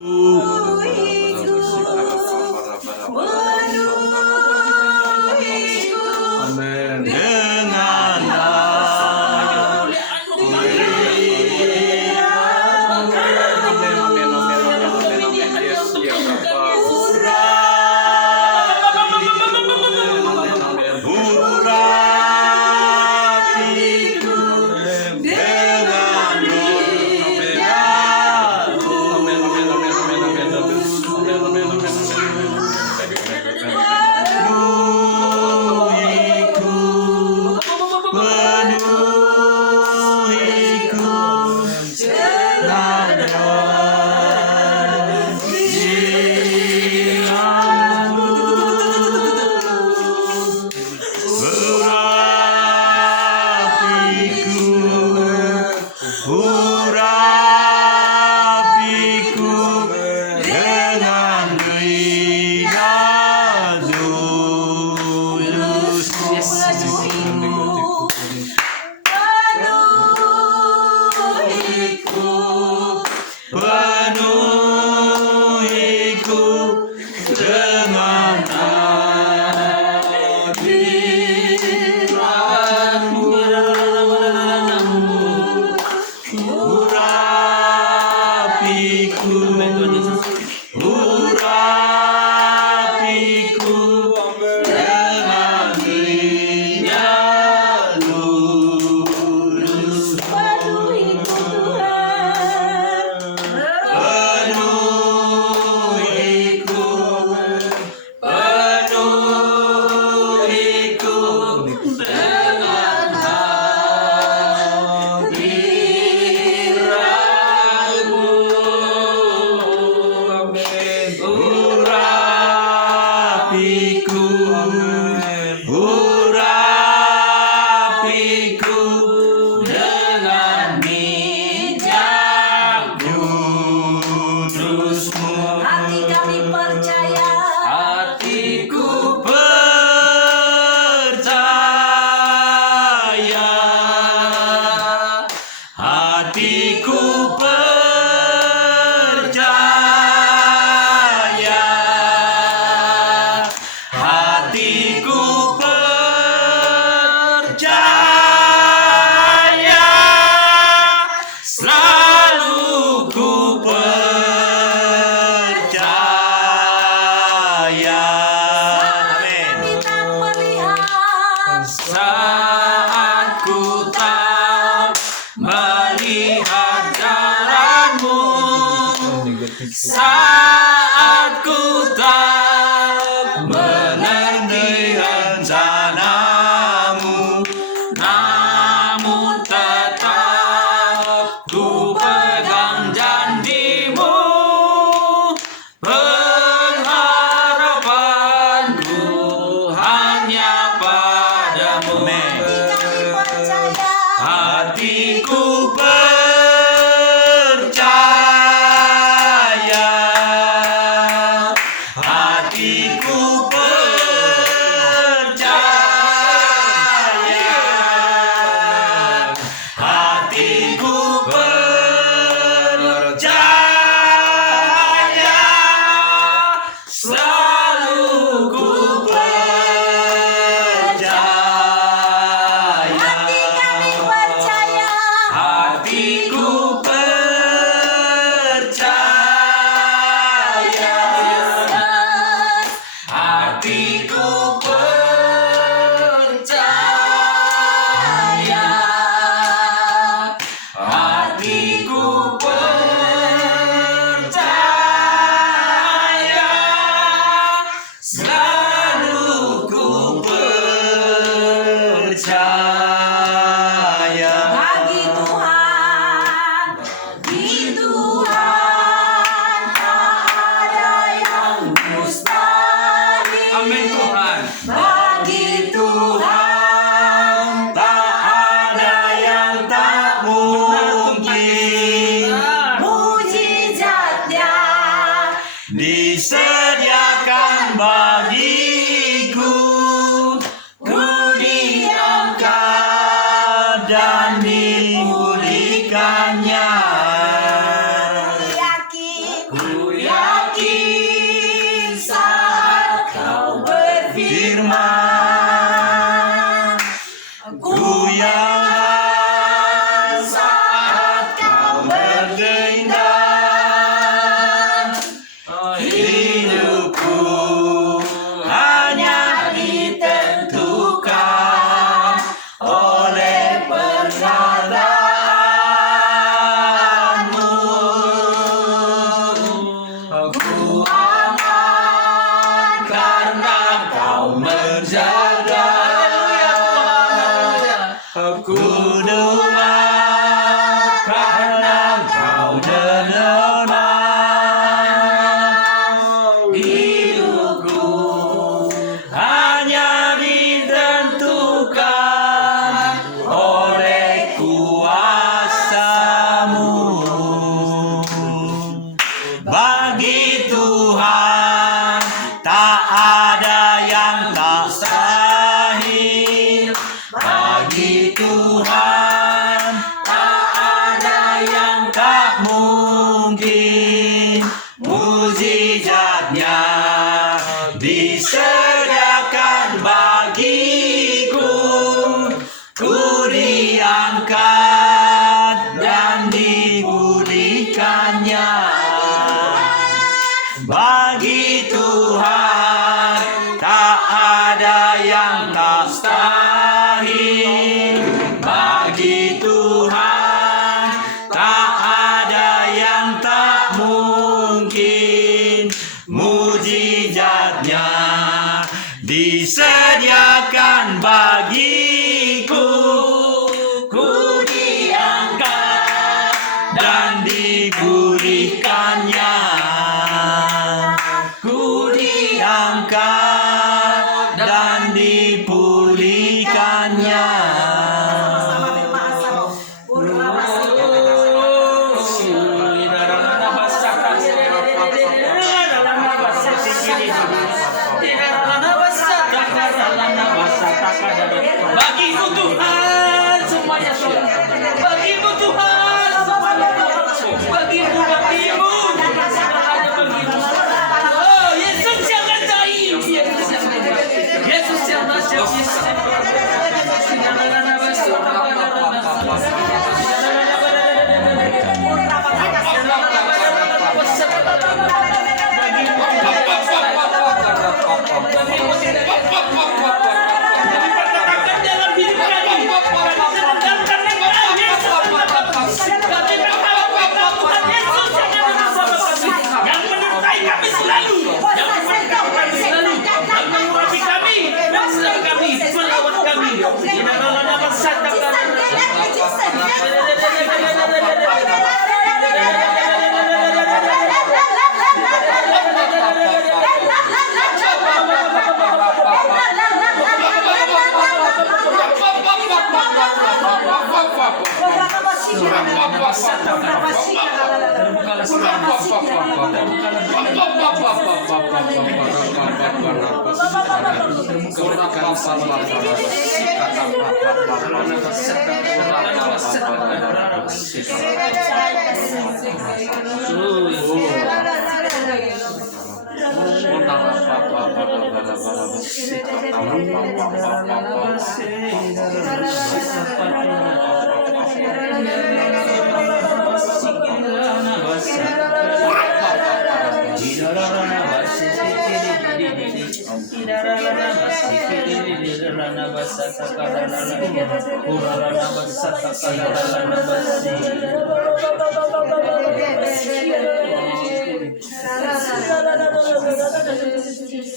Amin. Saat ku tak mengerti rencanamu, namun tetap ku pegang janjimu. Pengharapanku hanya padamu. Hatiku disediakan bagiku, ku diangkat dan dipulihkannya. Yakin Ku yakin saat kau berfirman, ku yakin saat kau berdendam, hidupku hanya ditentukan oleh pernyataanmu. Ku aman karena kau menjaga, ku doa karena kau menerima. Hidupku hanya ditentukan oleh kuasa-Mu. Bagi Tuhan tak ada yang tak mustahil. Bagi Tuhan tak ada yang tak mungkin. Mujizatnya disediakan bagiku. Ku diangkat dan dipulihkannya. Bagi Tuhan tak ada yang tak mustahil. Bagi Tuhan tak ada yang tak mungkin. Mujizatnya disediakan bagiku. Ku diangkat dan dipulihkannya. Ku diangkat dan dipulihkannya. Bagimu Tuhan semuanya sudah. Bagimu Tuhan semuanya. Bagimu, bagimu. Oh, Yesus yang ajaib. Yesus yang ajaib. Yesus yang ajaib.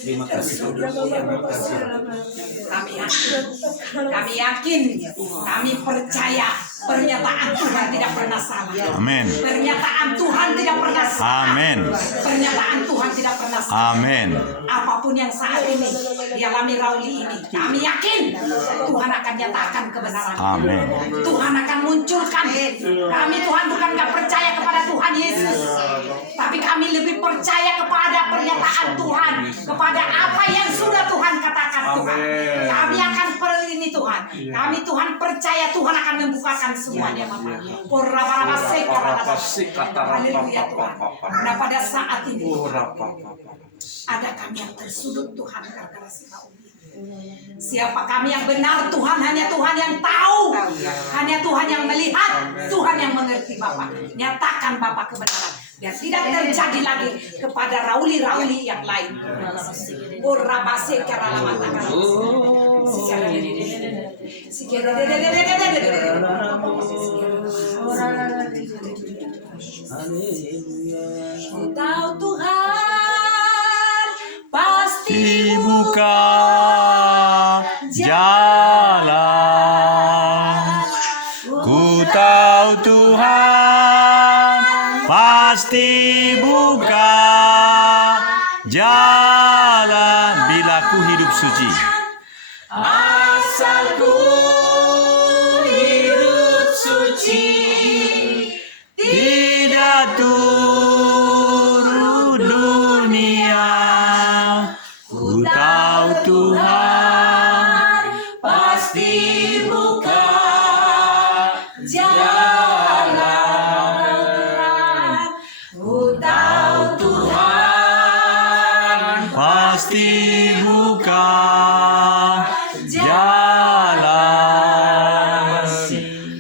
Terima kasih. Kami yakin, kami percaya pernyataan Tuhan tidak pernah salah. Amin. Pernyataan Tuhan tidak pernah salah. Amin. Pernyataan Tuhan tidak pernah salah. Amin. Apapun yang saat ini dialami Rauli ini, kami yakin Tuhan akan nyatakan kebenaran. Amin. Tuhan akan munculkan. Kami Tuhan bukan nggak percaya kepada Tuhan Yesus, tapi kami lebih percaya kepada pernyataan Tuhan, kepada apa yang sudah Tuhan katakan Tuhan. Kami akan ini Tuhan. Kami Tuhan percaya Tuhan akan membukakan Tuhan semuanya Bapak. Haleluya Tuhan. Karena pada saat ini ada kami yang tersudut Tuhan karena sikap. Siapa kami yang benar Tuhan, hanya Tuhan yang tahu, hanya Tuhan yang melihat, Tuhan yang mengerti Bapak. Nyatakan Bapak kebenaran dan tidak terjadi lagi kepada rauli-rauli yang lain. Tahu Tuhan pasti buka jalan. Ku tahu Tuhan pasti buka jalan bila ku hidup suci. Asal ku hidup suci, Tidak turut dunia. Ku tahu Tuhan pasti buka jalan. Ku tahu Tuhan pasti buka jalan.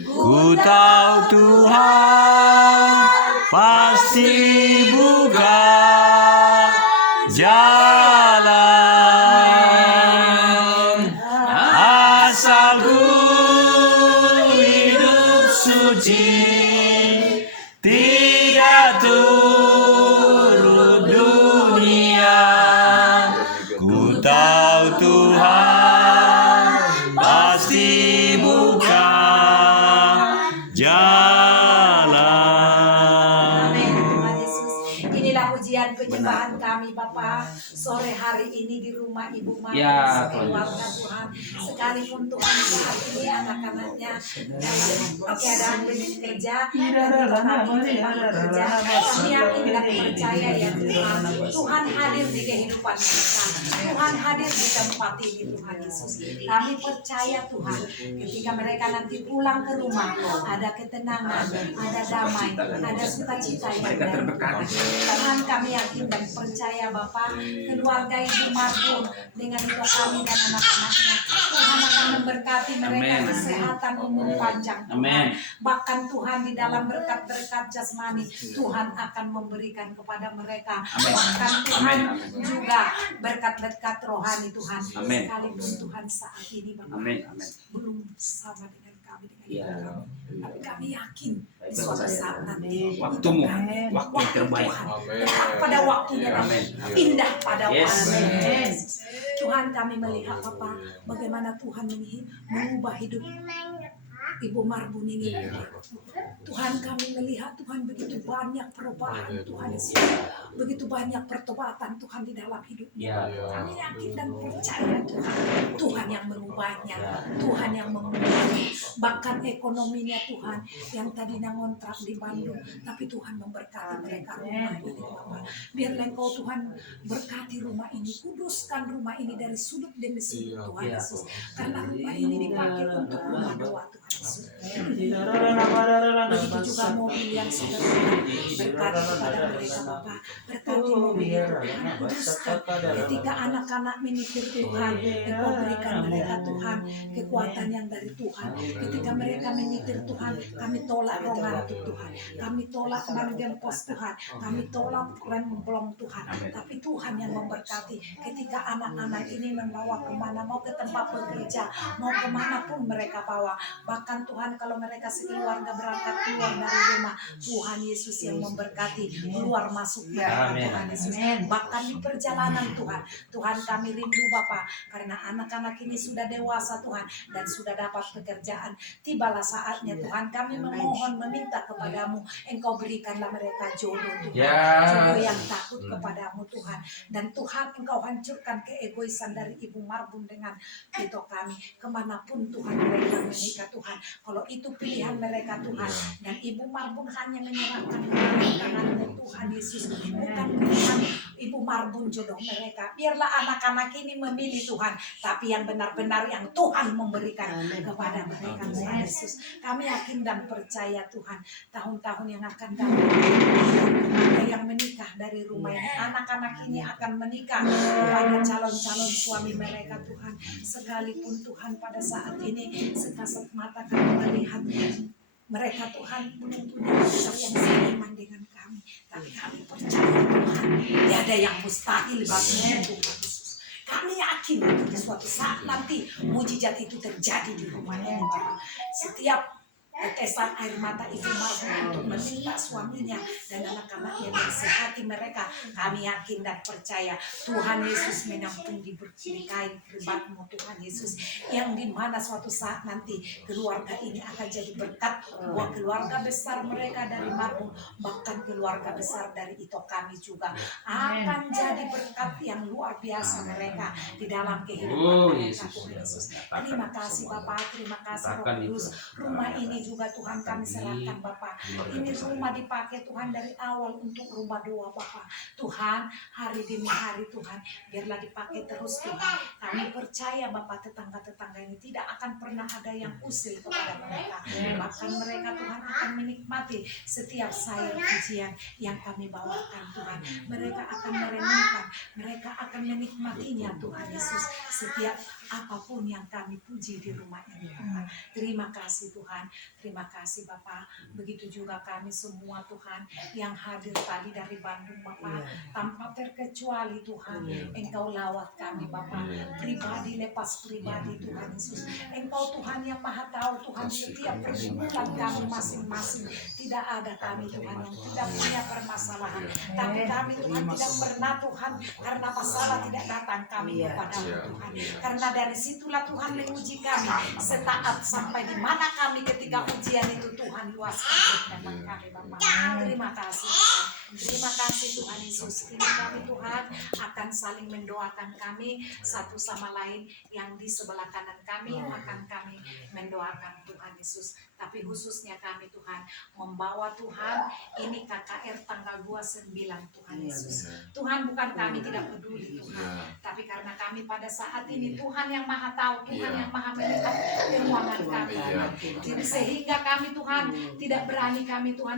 Ku tahu Tuhan pasti buka jalan. Asal ku hidup suci, tidak turut dunia. Ku tahu Tuhan pasti buka jalan. Amin, Tuhan Yesus. Inilah pujian penyembahan kami Bapa sore hari ini di rumah Ibu Mama Ya, keluarga Tuhan. Sekalipun Tuhan saat ini anak-anaknya dalam keadaan bekerja dan kami tempat bekerja, kami yakin dan percaya ya Tuhan. Tuhan hadir di kehidupan mereka. Tuhan hadir di tempat ini Tuhan Yesus. Kami percaya Tuhan ketika mereka nanti pulang ke rumah ada ketenangan, ada damai, ada sukacita yang dari Tuhan. Tuhan kami yakin dan percaya Bapak keluarga Ibu Marbun dengan itu kami dan anak-anaknya Tuhan akan memberkati mereka Amin. kesehatan umur panjang Tuhan. Amin. Bahkan Tuhan di dalam berkat-berkat jasmani Tuhan akan memberikan kepada mereka. Amin. Bahkan Tuhan Amin. juga berkat-berkat rohani Tuhan. Amin. Sekalipun Tuhan saat ini Bapak Amin. Amin. belum sama dengan kami dengan Ya. ibu kami. Tapi kami yakin di suatu saat nanti Waktumu, hidup kami, waktu yang terbaik. Tuhan, tepat pada waktunya Bapak, Amin. indah pada Yes. waktunya. Tuhan kami melihat Bapak bagaimana Tuhan mengubah hidup Ibu Marbun ini. Tuhan kami melihat Tuhan begitu banyak perubahan Tuhan Yesus. Begitu banyak pertobatan Tuhan di dalam hidupnya. Kami yakin dan percaya Tuhan. Tuhan yang mengubahnya. Tuhan yang memulihnya. Bahkan ekonominya Tuhan yang tadinya ngontrak di Bandung. Tapi Tuhan memberkati mereka rumah ini Bapak. Biarlah Engkau Tuhan berkati rumah ini. Kuduskan rumah ini dari sudut demi sudut Tuhan Yesus. Karena rumah ini dipakai untuk rumah doa Tuhan Yesus. Begitu juga mobil yang sudah berkati kepada mereka Bapak. Berkati mobil itu Tuhan kuduskan. Ketika anak-anak menyetir Tuhan, Engkau berikan mereka Tuhan kekuatan yang dari Tuhan. Ketika mereka menyetir Tuhan, kami tolak romantik Tuhan. Kami tolak gempos Tuhan. Kami tolak remblong Tuhan. Tapi Tuhan yang memberkati. Ketika anak-anak ini membawa kemana, mau ke tempat bekerja, mau kemana pun mereka bawa. Bahkan Tuhan kalau mereka sekeluarga berangkat keluar dari rumah, Tuhan Yesus yang memberkati keluar masuk mereka Tuhan Yesus. Bahkan di perjalanan Tuhan, Tuhan kami rindu Bapa karena anak-anak ini sudah dewasa Tuhan dan sudah dapat pekerjaan. Tibalah saatnya Tuhan kami memohon meminta kepadamu, Engkau berikanlah mereka jodoh Tuhan. Jodoh yang takut kepadamu Tuhan. Dan Tuhan Engkau hancurkan keegoisan dari Ibu Marbun dengan itu kami. Kemanapun Tuhan mereka menikah Tuhan. Kalau itu pilihan mereka Tuhan. Dan Ibu Marbun hanya menyerahkan tangan Tuhan Yesus. Bukan pilihan Ibu marbun jodoh mereka. Biarlah anak-anak ini memilih Tuhan, tapi yang benar-benar yang Tuhan memberikan kepada mereka, Tuhan Yesus. Kami yakin dan percaya Tuhan, tahun-tahun yang akan datang ada yang menikah dari rumah ini. Anak-anak ini akan menikah kepada calon-calon suami mereka Tuhan. Sekalipun Tuhan pada saat ini sekasat mata kami melihat mereka Tuhan belum punya pacar yang seiman dengan kami, tapi kami percaya Tuhan, tiada yang mustahil baginya Tuhan Yesus. Kami yakin di suatu saat nanti mujizat itu terjadi di rumahnya. Setiap tetesan air mata ibu marhum untuk meminta suaminya dan anak-anaknya nasihati mereka, kami yakin dan percaya Tuhan Yesus menampung di kain keribatmu Tuhan Yesus, yang dimana suatu saat nanti keluarga ini akan jadi berkat buat keluarga besar mereka dari marhum, bahkan keluarga besar dari Ito kami juga akan jadi berkat yang luar biasa mereka di dalam kehidupan mereka Tuhan Yesus. Terima kasih Bapak, terima kasih Roh Kudus. Rumah ini juga Tuhan kami serahkan Bapak. Ini rumah dipakai Tuhan dari awal untuk rumah doa Bapak. Tuhan, hari demi hari Tuhan, biarlah dipakai terus Tuhan. Kami percaya Bapak, tetangga-tetangga ini tidak akan pernah ada yang usil kepada mereka. Bahkan mereka Tuhan akan menikmati setiap sayur pujian yang kami bawakan Tuhan. Mereka akan merenungkan, mereka akan menikmatinya Tuhan Yesus. Setiap apapun yang kami puji di rumah ini Tuhan. Terima kasih Tuhan. Terima kasih Bapak. Begitu juga kami semua Tuhan yang hadir tadi dari Bandung Bapak. Tanpa terkecuali Tuhan, Engkau lawat kami Bapak. Pribadi lepas pribadi Tuhan Yesus. Engkau Tuhan yang Maha Tahu Tuhan setiap pergumulan kami masing-masing. Tidak ada kami Tuhan yang tidak punya permasalahan. Tapi kami Tuhan tidak pernah Tuhan, karena masalah tidak datang kami kepadamu Tuhan. Karena dari situlah Tuhan menguji kami setaat sampai di mana kami ketika ujian itu Tuhan luaskan kepada kami Bapak. Terima kasih Tuhan. Terima kasih Tuhan Yesus. Ini kami Tuhan akan saling mendoakan kami satu sama lain, yang di sebelah kanan kami akan kami mendoakan Tuhan Yesus. Tapi khususnya kami Tuhan membawa Tuhan ini KKR tanggal 29 Tuhan Yesus. Tuhan, bukan kami tidak peduli Tuhan, tapi karena kami pada saat ini Tuhan yang Maha Tahu, Tuhan yang Maha melihat keuangan kami. Jadi sehingga kami Tuhan tidak berani kami Tuhan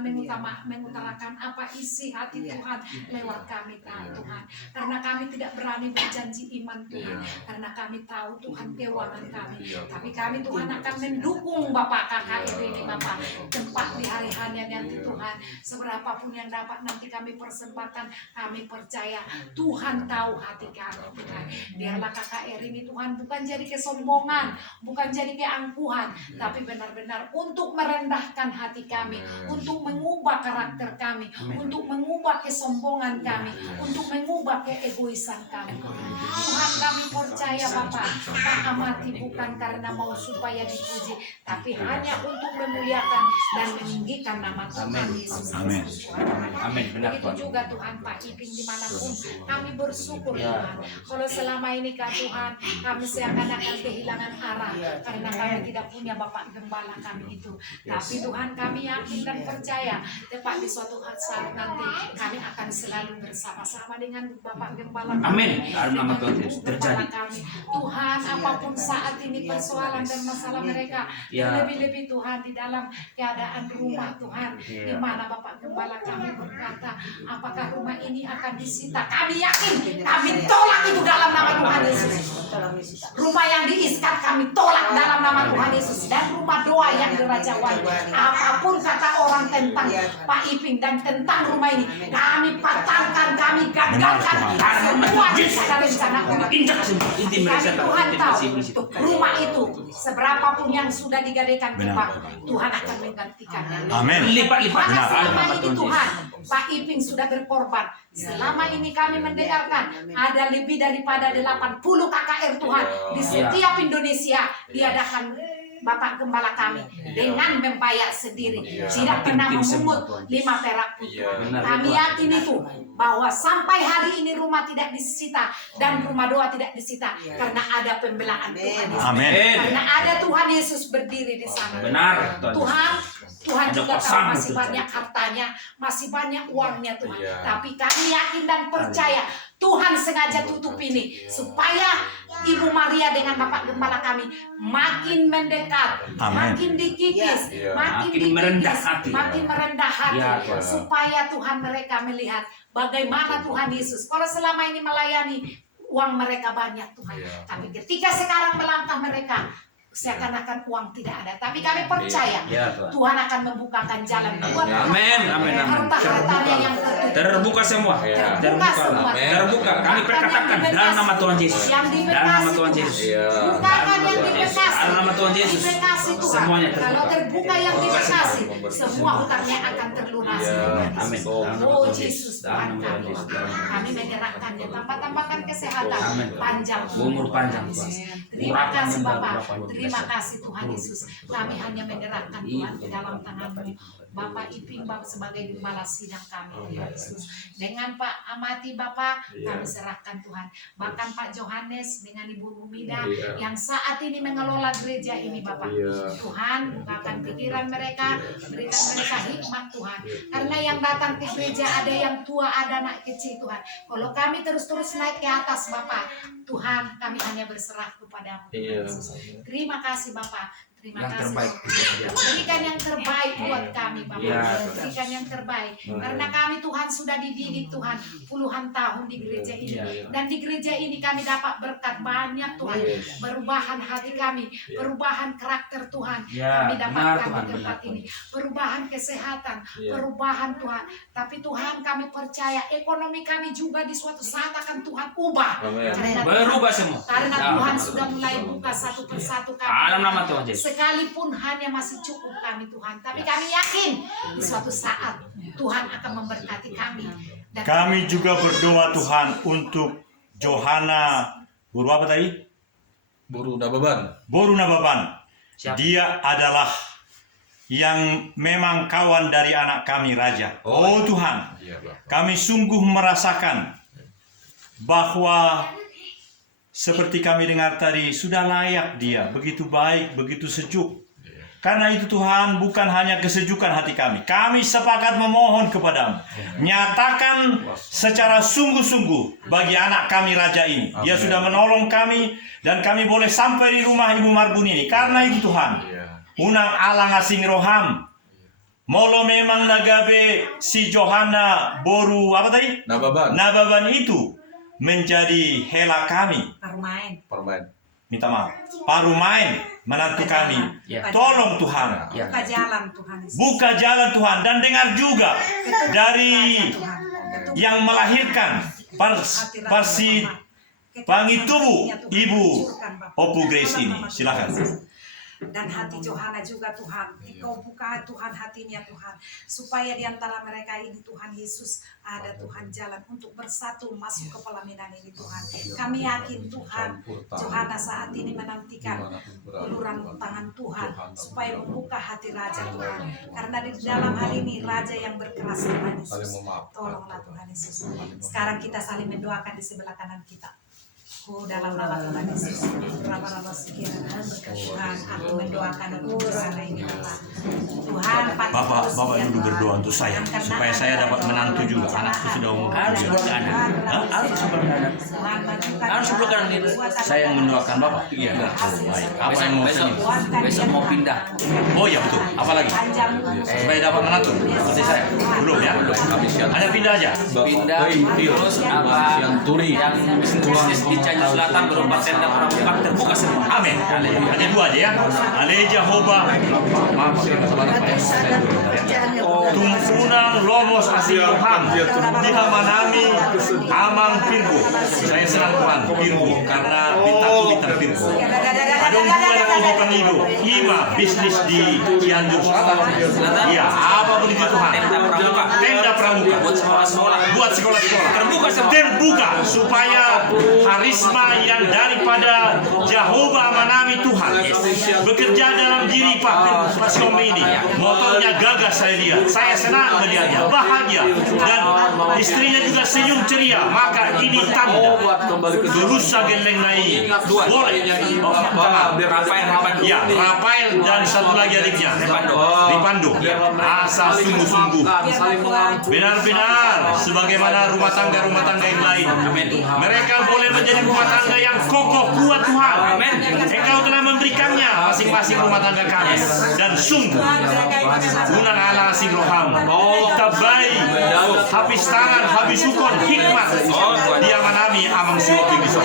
mengutarakan apa isi hati Tuhan lewat kami Tuhan. Karena kami tidak berani berjanji iman Tuhan, karena kami tahu Tuhan keuangan kami. Tapi kami Tuhan akan mendukung Bapak KKR ini Bapak, tempat di hari hanya nanti Tuhan, seberapapun yang dapat nanti kami persembahkan, kami percaya Tuhan tahu hati kami Tuhan. Biarlah KKR ini Tuhan bukan jadi kesombongan, bukan jadi keangkuhan, tapi benar-benar untuk merendahkan hati kami, untuk mengubah karakter kami, untuk mengubah kesombongan kami, untuk mengubah keegoisan kami. Tuhan, kami percaya Bapak, tak amati bukan karena mau supaya dipuji, tapi hanya untuk memuliakan dan meninggikan nama Tuhan Yesus. Amin. Amin. Benar Begitu Tuhan. juga Tuhan Pak Iping dimanapun kami bersyukur Tuhan. Kalau selama ini Kak Tuhan kami seakan-akan kehilangan arah karena kami tidak punya Bapak Gembala kami itu. Tapi Tuhan, kami yakin dan percaya tepat di suatu saat nanti kami akan selalu bersama-sama dengan Bapak Gembala kami. Amin. Dalam nama Tuhan Yesus terjadi. Kami. Tuhan, apapun saat ini persoalan dan masalah mereka, lebih-lebih Tuhan di dalam keadaan rumah Tuhan, di mana Bapak Gembala kami berkata, apakah rumah ini akan disita? Kami yakin, kami tolak itu dalam nama Tuhan Yesus. Rumah yang diiskat kami tolak dalam nama Tuhan Yesus, dan rumah doa yang dirajawai. Apapun kata orang tentang Pak Iping dan tentang rumah ini, kami patahkan, kami gagalkan semua rencana rumah ini. Tuhan tahu rumah itu seberapapun yang sudah digadaikan Tuhan, Tuhan akan menggantikannya. Amin. Lipat-lipat. Maka selama ini Tuhan, Pak Iping sudah berkorban. Selama ini kami mendengarkan ada lebih daripada 80 KKR Tuhan di setiap Indonesia diadakan Bapak Gembala kami dengan membayar sendiri, tidak pernah memungut 5 perak pun. Kami yakin itu bahwa sampai hari ini rumah tidak disita dan rumah doa tidak disita karena ada pembelaan Tuhan Yesus. Amin. Karena ada Tuhan Yesus berdiri di sana. Benar Tuhan Ada juga tahu kosong masih itu. banyak hartanya, masih banyak uangnya Tuhan. Iya. Tapi kami yakin dan percaya Tuhan sengaja tutup ini supaya Ibu Maria dengan Bapak Gembala kami makin mendekat, Amin. makin dikikis, Ya. makin Makin merendah dikikis, hati. makin merendah hati, Ya, Tuhan. supaya Tuhan mereka melihat bagaimana Tuhan Yesus. Kalau selama ini melayani, uang mereka banyak Tuhan, Ya. tapi ketika sekarang melangkah mereka, seakan-akan uang tidak ada. Tapi kami percaya Ya, Tuhan. Tuhan akan membukakan jalan buat Amin, amin, amin. harta-hartanya yang tertutup. Terbuka semua. Ya. Terbuka semua. Terbuka. Kami perkatakan dalam nama Tuhan Yesus. Yang di Dalam nama Bekasi Tuhan Tuhan. Yesus. Iya. Bukakan yang di Bekasi. Dalam nama Tuhan Yesus. Di Bekasi Tuhan. Semuanya terbuka. Kalau terbuka yang di Bekasi, semua hutangnya akan terlunasi. Iya. Amin. Oh Yesus Tuhan Dalam nama kami. Tuhan Yesus. Kami menyerahkannya. Tambah-tambahkan kesehatan. Amin. Panjang. Umur panjang, Tuhan. Terima kasih Urapan Bapak. yang luar Terima biasa. kasih Tuhan Yesus. Kami hanya menyerahkan Tuhan ke dalam tangan-Mu. Bapak Iping Bapak sebagai gembala sidang kami Tuhan Yesus. Dengan Pak Amati Bapak kami serahkan Tuhan. Bahkan Pak Johannes dengan Ibu Rumida yang saat ini mengelola gereja ini Bapak. Tuhan bukakan pikiran mereka, berikan mereka hikmat Tuhan. Karena yang datang ke gereja ada yang tua, ada anak kecil Tuhan. Kalau kami terus-terus naik ke atas Bapak, Tuhan kami hanya berserah kepada-Mu Tuhan Yesus. Terima kasih Bapak. Terima Yang kasih. terbaik. Berikan yang terbaik buat kami Bapak. Ya, Berikan yang terbaik. Karena kami Tuhan sudah dididik Tuhan puluhan tahun di gereja ini. Ya. Dan di gereja ini kami dapat berkat banyak Tuhan. Perubahan hati kami, perubahan karakter Tuhan. Ya, Kami benar, dapatkan Tuhan, di tempat benar, ini. Perubahan kesehatan, Ya. perubahan Tuhan. Tapi Tuhan kami percaya ekonomi kami juga di suatu saat akan Tuhan ubah. Amin. Karena Berubah semua. Karena Ya. Tuhan sudah mulai buka satu persatu kami. Dalam nama Tuhan Yesus. Sekalipun hanya masih cukup kami Tuhan, tapi kami yakin di suatu saat Tuhan akan memberkati kami. Dan Kami juga berdoa Tuhan untuk Johana Guru apa tadi? Buru Nababan. Boru Nababan. Siap. Dia adalah yang memang kawan dari anak kami Raja. Oh Tuhan, Iya, Bapak. kami sungguh merasakan bahwa seperti kami dengar tadi, sudah layak dia, begitu baik, begitu sejuk. Karena itu Tuhan, bukan hanya kesejukan hati kami. Kami sepakat memohon kepadamu. Nyatakan secara sungguh-sungguh bagi anak kami Raja ini. Dia sudah menolong kami dan kami boleh sampai di rumah Ibu Marbun ini. Karena itu Tuhan, Iya. unang alang asing roham. Molo memang nagabe si Johana Boru apa tadi? Nababan. Nababan itu menjadi hela kami. bermain. Permain. Minta maaf. Parumain menantu kami. Ya. Tolong Tuhan. Ya. Buka jalan Tuhan Yesus. Buka jalan Tuhan dan dengar juga dari Tuhan. yang melahirkan Parsi Pangitubu Ibu Opu Grace ini. Silakan. Dan hati Johana juga Tuhan, Engkau buka Tuhan hatinya Tuhan, supaya di antara mereka ini Tuhan Yesus ada Tuhan jalan untuk bersatu masuk ke pelaminan ini Tuhan. Kami yakin Tuhan, Johana saat ini menantikan uluran tangan Tuhan supaya membuka hati Raja Tuhan. Karena di dalam hal ini Raja yang berkeras Tuhan Yesus. Tolonglah Tuhan Yesus. Sekarang kita saling mendoakan di sebelah kanan kita. Oh, dalam nama Tuhan Yesus, Rama-rama sekiranya Tuhan, aku mendoakan untuk Johana ini Bapak. Tuhan, Bapak dulu berdoa untuk saya supaya saya dapat menantu juga. Anakku sudah umur Harus sebelah kanan. Hah? Harus sebelah kanan. Harus sebelah kanan itu. Saya yang mendoakan Bapak. Iya. Baik. Apa yang mau Besok, sini? besok mau pindah. Oh ya betul. Apa lagi? Supaya dapat menantu seperti saya. Belum ya? Kami siap. Ada pindah aja. Pindah terus apa Yang turi. yang bisnis di Cianjur Selatan berupa tenda pramuka terbuka semua. Amin. Hanya dua aja ya. Ale Jehovah. Maaf, tumpunan lobos asing Tuhan dihamanami amang Virgo. Saya senang Tuhan Virgo karena bintang Virgo. Ada hubungan dengan kehidupan hidup. Ima bisnis di Cianjur Selatan. Iya, apa begitu Tuhan? Tenda pramuka. Buat sekolah-sekolah. Buat sekolah-sekolah Terbuka semua. terbuka supaya harisma yang daripada Jehovah menami Tuhan bekerja dalam diri Pak Kombe ini. Motornya gagah saya lihat. Saya senang melihatnya, bahagia dan istrinya juga senyum ceria. Maka ini tanda Buat kembali ke Durusa geleng naik. Boleh. Rafael Ya, Rafael dan satu lagi adiknya, Ripando. Asal sungguh-sungguh benar-benar sebagaimana rumah tangga yang lain. Mereka boleh menjadi rumah tangga yang kokoh kuat Tuhan. Engkau telah memberikannya masing-masing rumah tangga kami. Dan sungguh bulan ala asing roham tabai habis tangan habis sukon hikmat dia manami amang siwaping disok.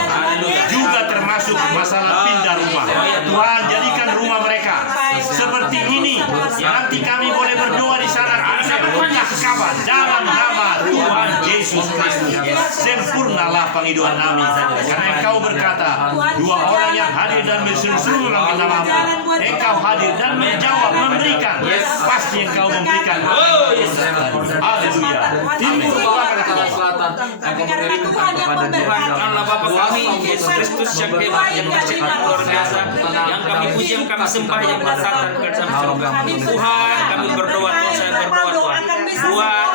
Juga termasuk masalah pindah rumah. Tuhan jadikan rumah mereka seperti ini. Nanti kami boleh berdoa di sana punya kabar dalam nama Tuhan Yesus Kristus. Sempurnalah penghidupan kami. Karena Engkau berkata, dua orang yang hadir dan berseru-seru dalam namamu, Engkau hadir dan menjawab, memberikan. Pasti Engkau memberikan. Haleluya. Timur barat selatan. Tapi karena Tuhan yang memberkati. Allah Bapa kami, Yesus Kristus yang hebat, yang dahsyat, yang luar biasa, yang kami puji, yang kami sembah, yang datang ke dalam surga. Tuhan, kami berdoa, Tuhan, saya berdoa, Tuhan. Tuhan,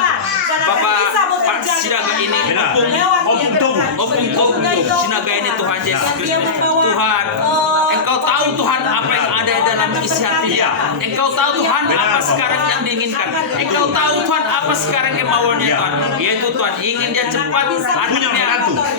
Bapak Pak Sinaga ini, Opung Togu, Sinaga ini Tuhan Yesus Kristus. Tuhan, Engkau tahu Tuhan apa yang ada dalam isi hatinya. Engkau tahu Tuhan apa sekarang yang diinginkan. Engkau tahu Tuhan apa sekarang yang maunya Tuhan. Yaitu Tuhan ingin dia cepat anaknya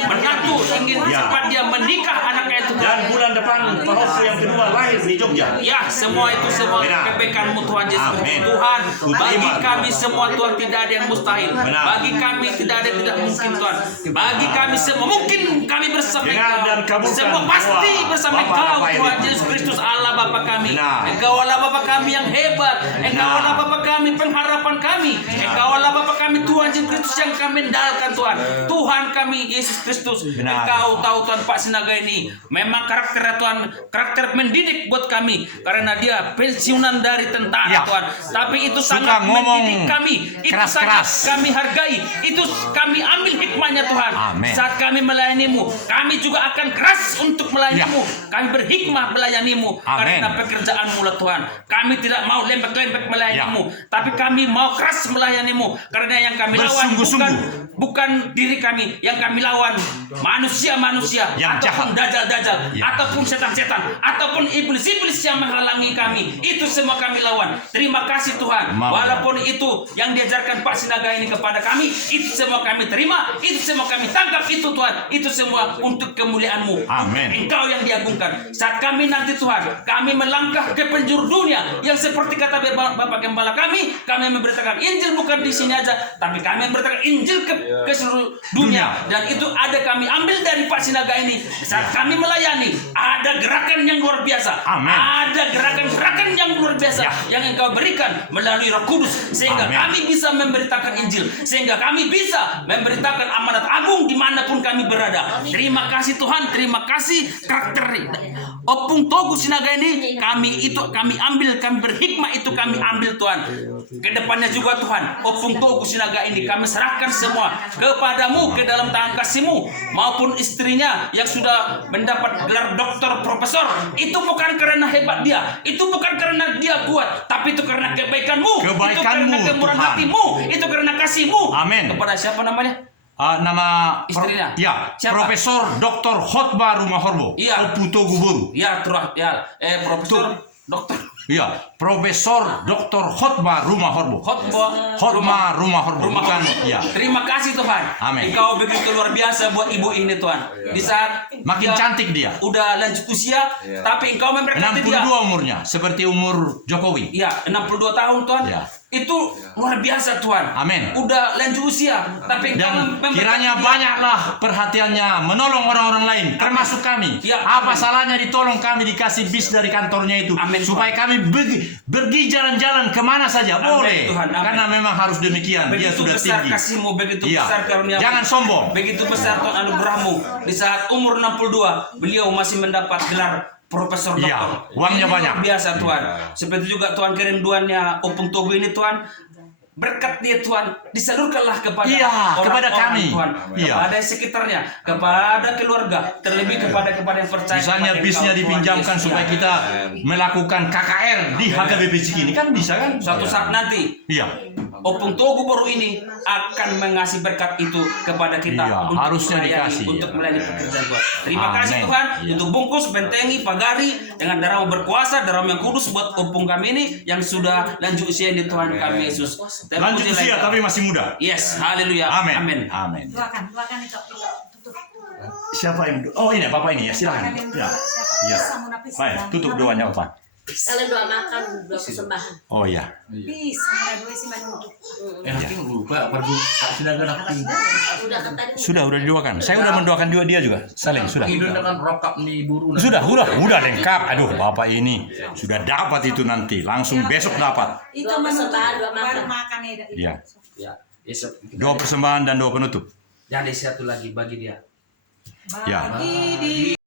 menantu, ingin cepat dia menikah anaknya itu. Dan bulan depan Paroku yang kedua lahir di Jogja. Ya, semua itu semua kebaikan-Mu Tuhan Yesus Kristus. Tuhan, bagi kami semua Tuhan tidak ada yang mustahil. Bagi kami tidak ada yang tidak mungkin Tuhan. Bagi kami semua mungkin kami bersama Engkau. Semua pasti bersama Engkau Tuhan Yesus Kristus Allah Bapa kami. Engkau Allah Bapa kami yang hebat. Engkau Allah Bapa kami pengharapan kami. Engkau Allah Bapa kami Tuhan Yesus Kristus yang kami andalkan Tuhan. Tuhan kami Yesus Kristus. Engkau tahu Tuhan Pak Sinaga ini memang karakter Tuhan, karakter mendidik buat kami karena dia pensiunan dari tentara Tuhan. Tapi itu sangat mendidik kami. Itu sangat kami hargai. Itu kami ambil hikmahnya Tuhan. Saat kami melayani-Mu, kami juga akan keras untuk melayani-Mu. Kami berhikmah melayani-Mu karena pekerjaan-Mu lah Tuhan. Kami tidak mau lembek-lembek melayani-Mu, tapi kami mau keras melayani-Mu karena yang kami lawan bukan diri kami, yang kami lawan manusia-manusia ataupun dajal-dajal ataupun setan-setan ataupun iblis-iblis yang menghalangi kami. Itu semua kami lawan. Terima kasih Tuhan. Walaupun itu yang diajarkan Pak Sinaga ini kepada kami, itu semua kami terima, itu semua kami tangkap itu Tuhan. Itu semua untuk kemuliaan-Mu. Engkau yang diagungkan. Saat kami nanti Tuhan, kami melangkah ke penjuru dunia yang seperti kata Bapak Gembala kami memberitakan Injil bukan di sini aja, tapi kami memberitakan Injil ke seluruh dunia. Dan itu ada kami ambil dari Pak Sinaga ini. Saat kami melayani, ada gerakan yang luar biasa. Ada gerakan-gerakan yang luar biasa yang Engkau berikan melalui Roh Kudus sehingga kami bisa memberitakan Injil, sehingga kami bisa memberitakan amanat agung dimanapun kami berada. Terima kasih Tuhan, terima kasih karakter Opung Togu Sinaga ini kami ambil, kami berhikmah itu kami ambil Tuhan. Kedepannya juga Tuhan, Opung Togu Sinaga ini kami serahkan semua kepadamu, ke dalam tangan kasih-Mu, maupun istrinya yang sudah mendapat gelar doktor profesor. Itu bukan karena hebat dia, itu bukan karena dia kuat, tapi itu karena kebaikan-Mu, itu karena kemurahan hati-Mu, itu karena kasih-Mu. Kepada siapa namanya? Nama istrinya. Profesor Dr. Khotbah Rumah Horbo. Opung Togu Boru. Profesor Dokter. Profesor Dr. Khotbah Rumah Horbo. Khotbah Rumah Horbo. Bukan. Terima kasih Tuhan. Engkau begitu luar biasa buat ibu ini Tuhan. Di saat makin cantik dia. Udah lanjut usia, tapi Engkau memberkati dia. 62 umurnya, seperti umur Jokowi. 62 tahun Tuhan. Itu luar biasa Tuhan. Udah lanjut usia, tapi dan kiranya banyaklah perhatiannya menolong orang-orang lain, termasuk kami. Apa salahnya ditolong kami, dikasih bis dari kantornya itu, supaya kami pergi jalan-jalan kemana saja boleh. Karena memang harus demikian. Dia sudah tinggi. Kasih-Mu, begitu besar karunia-Mu. Jangan sombong. Begitu besar Tuhan anugerah-Mu. Di saat umur 62, beliau masih mendapat gelar Profesor Doktor. Uangnya banyak. Biasa Tuhan. Seperti juga Tuhan kerinduannya Opung Togu ini Tuhan. berkat dia Tuhan disalurkanlah kepada Iya, kepada kami. Tuhan, Iya. kepada sekitarnya, kepada keluarga, terlebih kepada yang percaya. Misalnya kepada bisnya Engkau, Tuhan dipinjamkan Yesus. supaya kita melakukan KKR di HKBP Cikini, kan bisa kan? Suatu saat nanti Iya. Opung Togo baru ini akan mengasih berkat itu kepada kita Iya, untuk harusnya melayani, dikasih, untuk ya. melayani pekerjaan Tuhan. Terima kasih Amin. Tuhan Iya. untuk bungkus, bentengi, pagari dengan darah berkuasa, darah yang kudus buat opung kami ini yang sudah lanjut usia di Tuhan kami Yesus. Lanjut usia tapi masih muda. Yes, haleluya. Amin. Amin. Amin. Doakan itu. Tutup. Siapa yang Oh, ini Bapak ini ya, silakan. Ya. Ya. Baik, tutup doanya Bapak. Kalian doa makan, doa persembahan. Oh ya. Bisa, mulai dua sih menutup. Nanti lupa pergi silakan aku. Udah kan tadi. Sudah didoakan. Saya udah mendoakan dia juga. Saling sudah. Ini dengan rokap nih buru. Sudah lengkap. Aduh, Bapak ini sudah dapat itu nanti. Langsung besok dapat. Itu Doa menutup, persembahan, doa baru makan. makan ya. Iya. Ya, besok. Doa persembahan dan doa penutup. Jadi satu lagi bagi dia. Ya. Bagi di